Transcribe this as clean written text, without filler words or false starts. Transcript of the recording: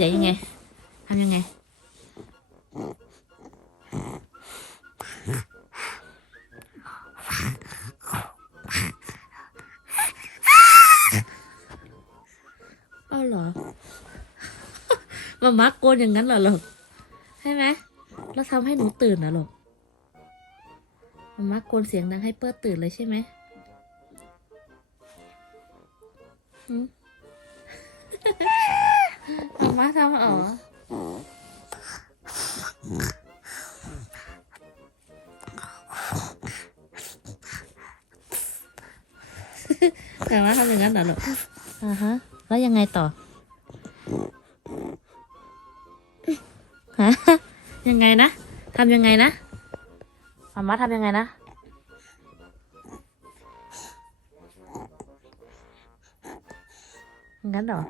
เดี๋ยวยังไงทำยังไงอ้าวเหรอมามักโกนอย่างนั้นเหรอลูกใช่ไหมแล้วทำให้หนูตื่นเหรอลูกมามักโกนเสียงดังให้เปิ้ลตื่นเลยใช่ไหมหืมมามักทำอ๋อแต่ว่าทำอย่างนั้นเหรอลูกฮะแล้วยังไงต่อฮะยังไงนะทำยังไงนะมาทำยังไงนะงั้นเหรอ